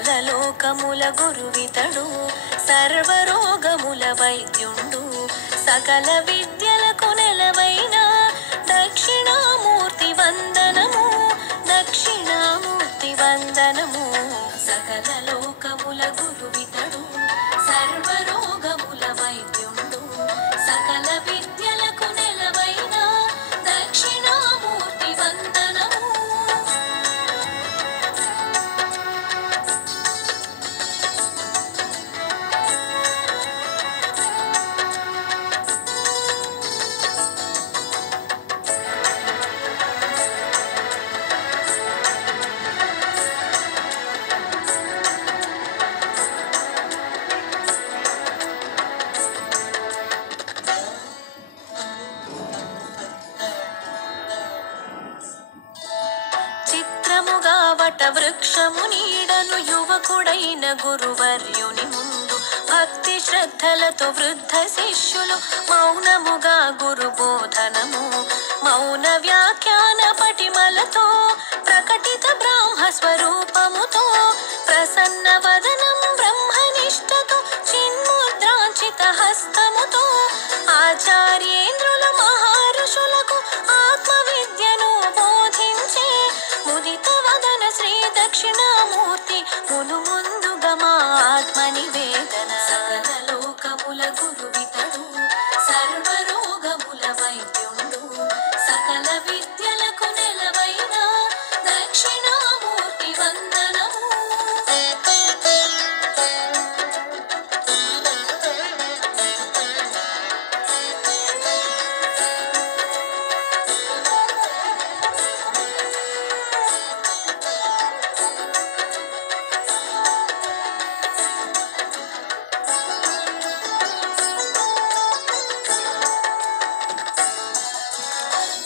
సకల లోకముల గురువితడు సర్వరోగముల వైద్యుండు సకల విద్యలకు నెలవైన దక్షిణామూర్తి వందనము దక్షిణామూర్తి వందనము సకల లోకముల గురువితడు సర్వరోగముల వైద్యుండు సకల విద్యలకు నెలవైన దక్షిణామూర్తి వందనము. చిత్రముగా వట వృక్షము నీడను యువకుడైన గురువర్యుని ముందు భక్తి శ్రద్ధలతో వృద్ధ శిష్యులు మౌనముగా గురు బోధనము మౌన వ్యాఖ్యాన పటిమలతో ప్రకటిత బ్రాహ్మ స్వరూపముతో ప్రసన్న వదనం బ్రహ్మనిష్టతో చిన్ముద్రాంచిత హస్తముతో ఆచార్యేంద్రుల మహర్షులకు ఆత్మ విద్యను బోధించే ముదిత వదన శ్రీ దక్షిణామూర్తి మును ముందుగా మా ఆత్మ నివేదన. సకల లోకముల గురువితడు సర్వరోగముల వైద్యుండు సకల విద్యలకు నెలవైన దక్షిణామూర్తి వందనము.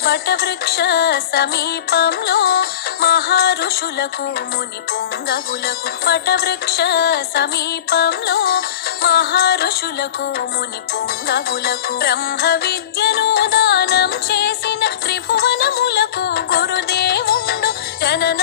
వటవృక్ష సమీపంలో మహర్షులకు ముని పుంగవులకు వటవృక్ష సమీపంలో మహర్షులకు ముని పుంగవులకు బ్రహ్మ విద్యను దానం చేసిన త్రిభువనములకు గురుదేవుండు జనన